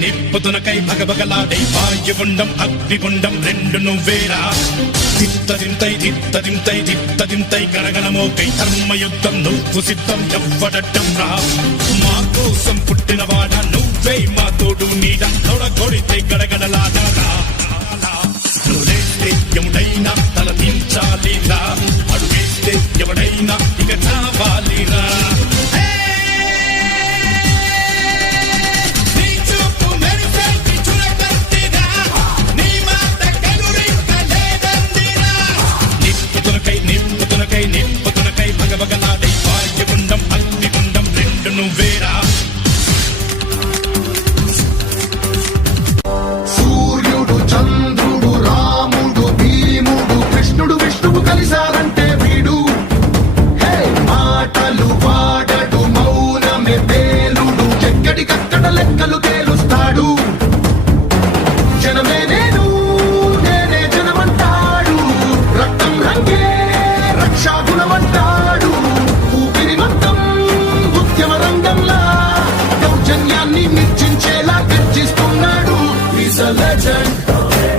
నిప్పుతునకై భగభగలాడై వాయుగుండం అగ్నిగుండం రెండు నువ్వేరా తిత్తదింతై గణగణమోకై ధర్మయుద్ధం నువ్వు సిద్ధం ఎవ్వడట్టం రా మా కోసం పుట్టినవాడ నువ్వే మా తోడు నీడ తొడగొడితే గడగడలాడారా ఎముడైనా తల దించాలిరా అడుగేస్తే ఎవడైనా ఇక చావా